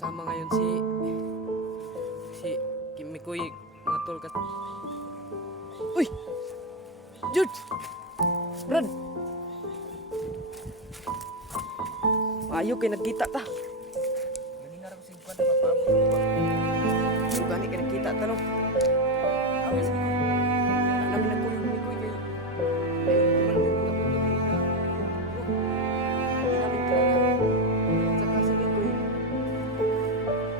kasama ngayon si Kimikoy, mga tol. Uy! Jude! Brad! Maayo kay nagkita ta. Ganingar ko sa ikuan na papaamot. Yung gani kay nagkita ta no. Awas ko. Namin na ko yung Mikoy kay kumandir na po kami na hindi namin kilala. Saka si Mikoy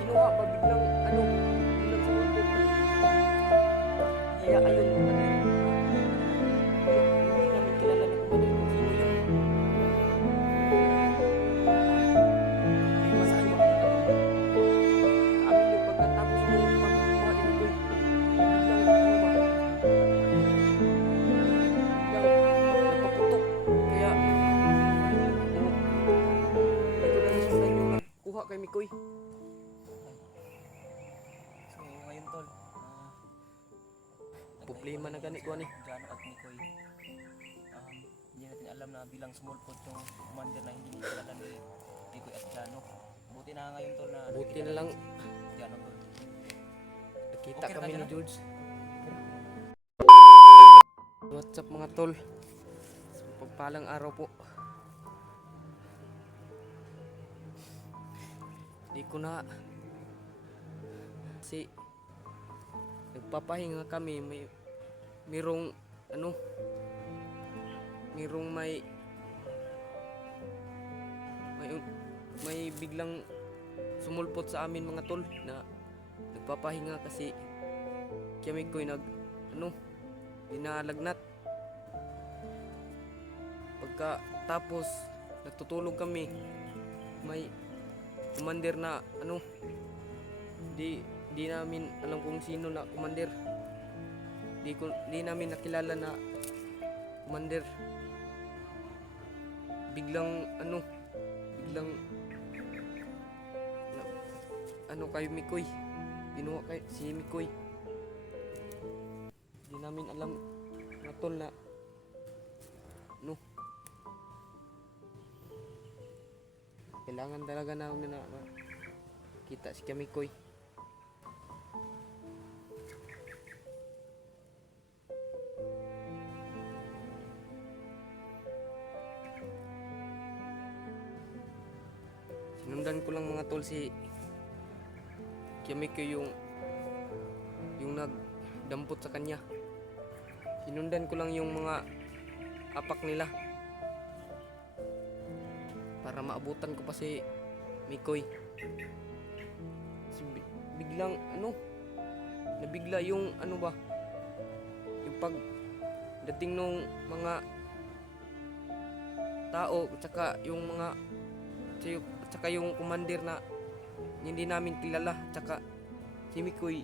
kinuha pa biglang biglang sumulpot. Kaya ayun kumandir. Hindi namin kilala na kumandir kung sino yun. Masaan yung Amin yung pagkatapos ng pagkuha ni Mikoy. Biglang ba? Biglang napaputok. Kaya hindi ko na nasundan yung nagkuha kay Mikoy. So ngayon tol, Problema na gani ko ni. Jano at Mikoy. Hindi natin alam na bilang smallpot yung commander na hindi kilala ni Mikoy at Jano. Buti na ngayon tol na Buti na lang Jano tol. nakita Okay, kami ni Rajana? George. What's up mga tol? Pagpalang araw po. Di ko na si nagpapahinga kami, mirong mirong may biglang sumulpot sa amin mga tol na nagpapahinga kasi kami ko'y dinalagnat. Pagkatapos nagtutulog kami, may commander na di namin alam kung sino na commander. Di namin nakilala na commander. Biglang kay Mikoy. Binuha kay si Mikoy. Di namin alam na tol na kailangan talaga namin na kita si Mikoy. Sinundan ko lang mga tol si Mikoy yung nagdampot sa kanya. Sinundan ko lang yung mga apak nila para maabutan ko pa si Mikoy. Biglang nabigla yung yung pagdating nung mga tao tsaka yung commander na hindi namin kilala, tsaka si Mikoy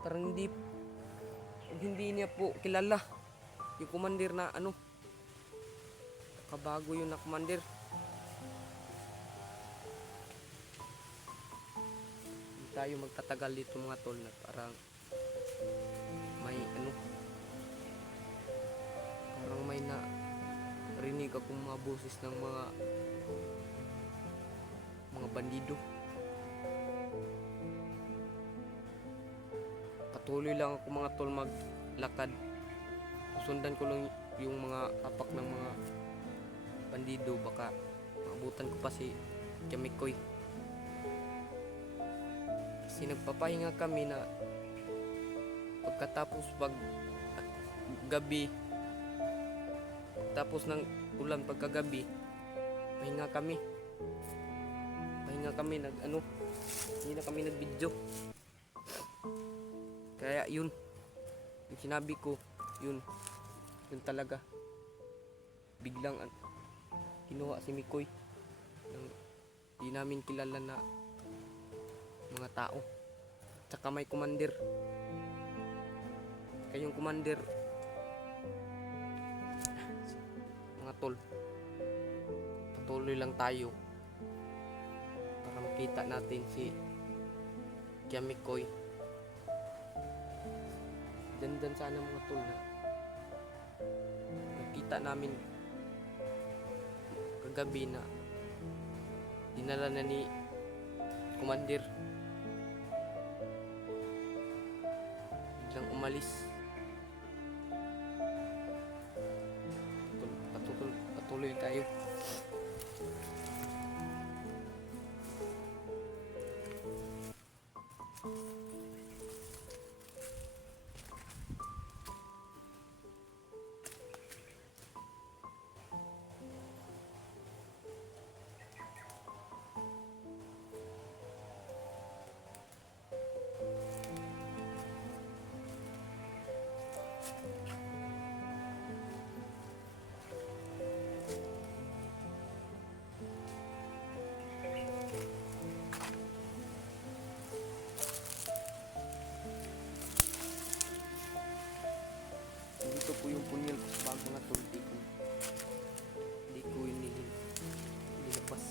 parang hindi niya po kilala yung commander na kabago yun na commander. Hindi tayo magtatagal dito mga tol na parang may parang may narinig akong mga boses ng mga bandido. Patuloy lang ako mga tol maglakad. Sundan ko lang yung mga apak ng mga bandido, baka maabutan ko pa si Mikoy. Kasi nagpapahinga kami na pagkatapos gabi, tapos ng ulan pagkagabi, pahinga kami hindi na kami nag-video. Kaya yun yung sinabi ko, yun talaga biglang kinuha si Mikoy ng di namin kilala na mga tao. Tsaka may commander, kayong commander mga tol, patuloy lang tayo para makita natin si Mikoy. Dandan sana mga tol na nakita namin kagabi na dinala na ni Commander. Biglang umalis. Patuloy tayo. Dito po yung punyal ko sa bag mga tol. Di ko nilabas.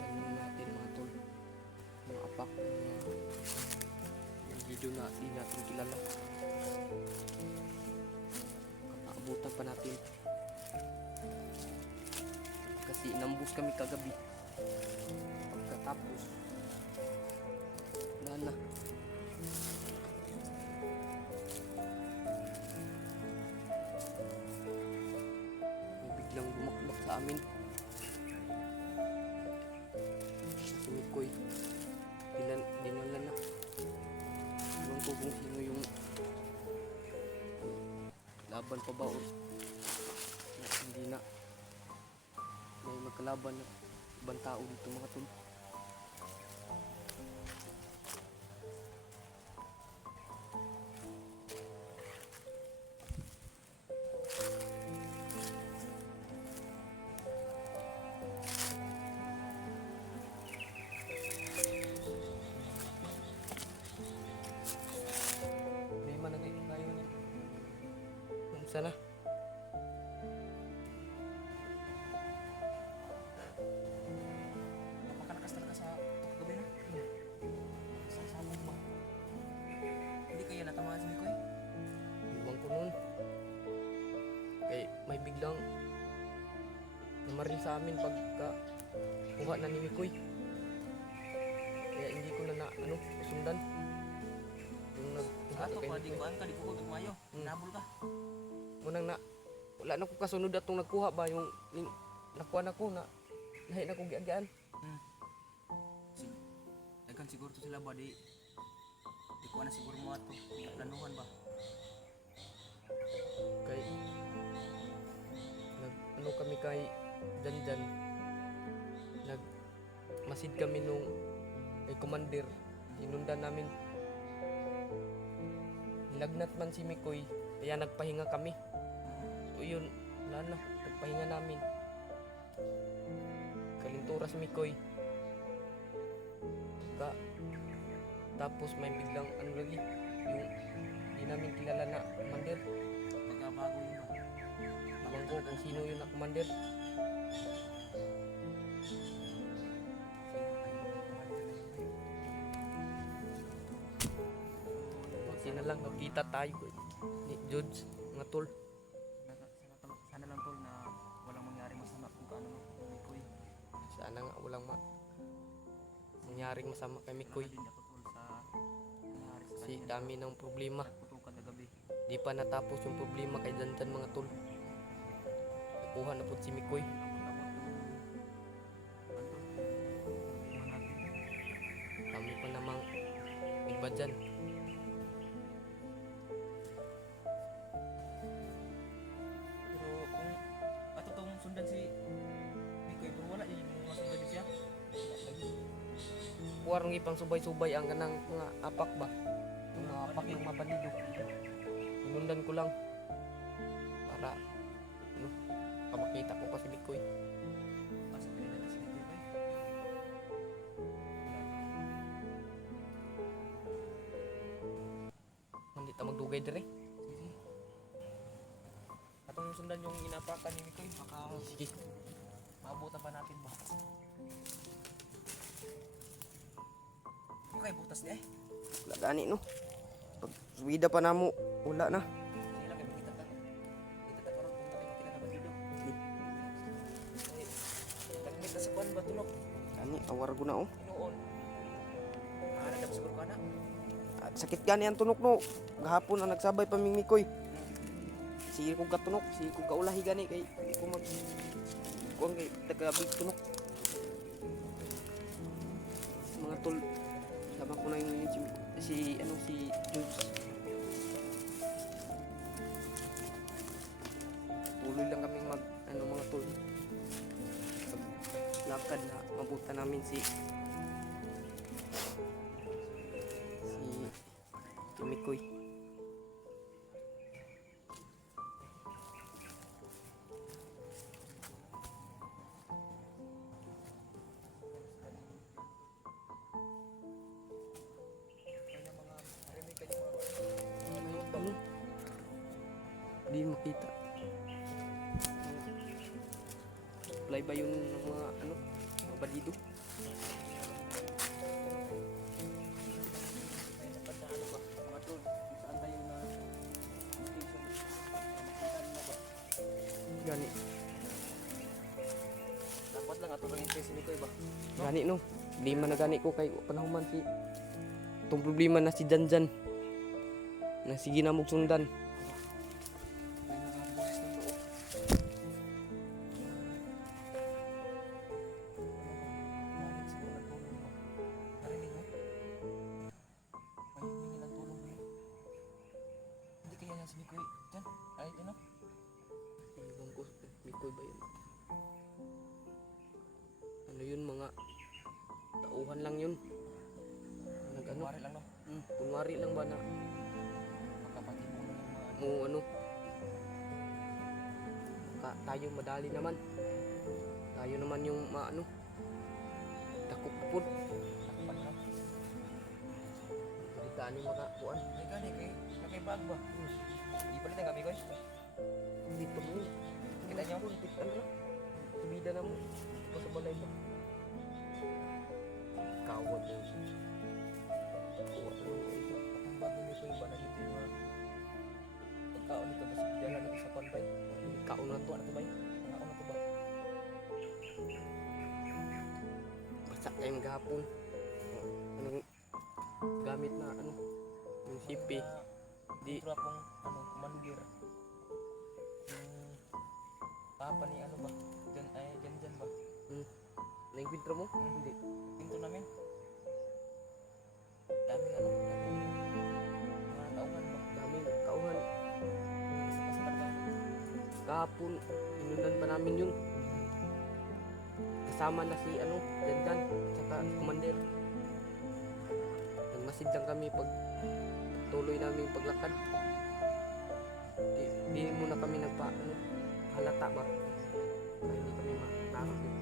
Tanong natin mga tol. Mga apak. Yung video na di natin kilala. Aabutan pa natin. Kasi inambus kami kagabi. Pagkatapos wala na. May biglang bumakbak sa amin. Si Mikoy dinala na. Ewan ko kung sino yung laban pa ba o hindi na. May magkalaban na ibang tao dito mga tol. May managay tayo na. Sana. Napakalakas talaga sa gabi na. Sa sabong ba? Hindi kaya natamaan si Mikoy? Iwan ko nun. Kaya may biglang namaril sa amin pagka kuha na ni Mikoy. Kaya hindi ko na sundan. Yung nagkuha Ato kay pa, di Mikoy. ba ka, di ko tumayo. Nabol ka. Munang wala na ko kasunod atong nagkuha ba yung nakuha na ko na lahi na ko giagaan. Dagan siguro to sila ba, di ko na siguro mo ato. Planuhan ba? Kay kami kay Janjan masid kami nung kay Commander, inundan namin. Nilagnat man si Mikoy kaya nagpahinga kami. So yun, wala na, nagpahinga namin. Kalinturas Mikoy. Tapos may biglang lagi, yung di namin kilala na Commander. Pagkabago yun ba? Abang ko kung sino yun na Commander. Buti na lang nakita tayo ni George, mga tol. Sana lang tol na walang mangyari masama kung kaano Mikoy. Sana nga walang nangyaring masama kay Mikoy. Din ako tol sa nangyari sa Kasi dami ng problema. putukan na gabi. Di pa natapos yung problema kay Janjan mga tol. Nakuha na po si Mikoy. Kami pa namang iba dyan. Pero kung ato tong sundan si Mikoy, pero wala yung mga sundan siya. Kuwarang ipang subay-subay ang ganang mga apak ba? Yung mga apak ng mabandido. Sinundan ko lang. Para, ano, makita ko pa si Mikoy. Asa pinadala si Mikoy bay? Hindi ta magdugay dire. Sige. Atong sundan yung inapakan ni Mikoy. Baka Sige. maabutan pa natin ba? Okay, butas di eh. Wala gani no. Pag suwida pa namo, wala na. Sige lang, kita ta. Kita ta karon kung natin makita na ba dito. Tagmit na sa kuan ba tulok? Gani, awar ko na oh. Tinuon. Nagdam siguro ka na. At sakit gani ang tunok no. Gahapon ang nagsabay pa ming Mikoy. Sige ko katunok, sige ko kaulahi gani kay di ko mag kuan kay tagabig tunok. Mga tol, sama ko na yung si Jules. Tuloy lang kami mag mga tol. Lakad na mabuta namin si Mikoy. Ano? Di makita. Apply ba yung mga mga balido? Dapat na ano ba? Mga tol, saan tayo na location? Makita na ba? Gani. Dapat lang ato lang yung si Mikoy ba? Gani no. Di man na gani ko kay panahuman si itong problema na si Janjan. Na sige na mong sundan. May mga boses ng loob. Maraming siguro nagtulong mo. Narinig mo? May humingi ng tulong mo yun. Hindi kaya yan si Mikoy. Diyan, ay, ano? Iwan ko, Mikoy ba yun? Ano yun, mga tauhan lang yun. Nag-ano? Kunwari lang no? Kunwari lang ba na Magkapatid mo lang yung mga mo tayo madali naman. Tayo naman yung takot po. takpan na. Hindi ka ani makakuan. Ay gani, kay bag ba? Ipalit ang kami ko. Dito mo. Kita nyo? Titan ra. Bida na mo. Pas sa balay ba? Kawat mo. Kuha mo ito. Ang bag ni Mikoy ba na dito yung mga pagkaon nito ba? Dala nito sa konbay. Kaon na to. Ano to ba? Ano to ba? Basta tayong gahapon. Anong gamit na yung sipi. Di Dito akong kumandir. Yung papa ni ano ba? Dyan ba? naingwidra mo? Hindi. Pinto namin. Daming daming mga tauhan ba? Daming kauhan. Basta talaga. Kahapon, inunan pa namin yun. Kasama na si Janjan, tsaka commander. Nagmasid lang kami pag tuloy namin paglakad. Di muna kami halata ba? Para hindi kami makakapit.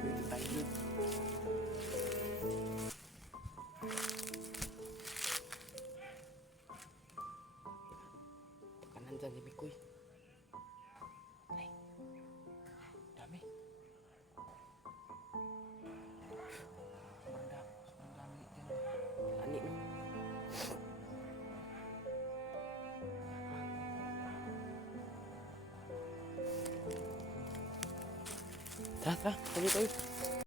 Tuloy tayo. Kanan dyan si Mikoy. Ay. Dami. Sobrang dami dyan. Ani no? Tara, tayo tayo.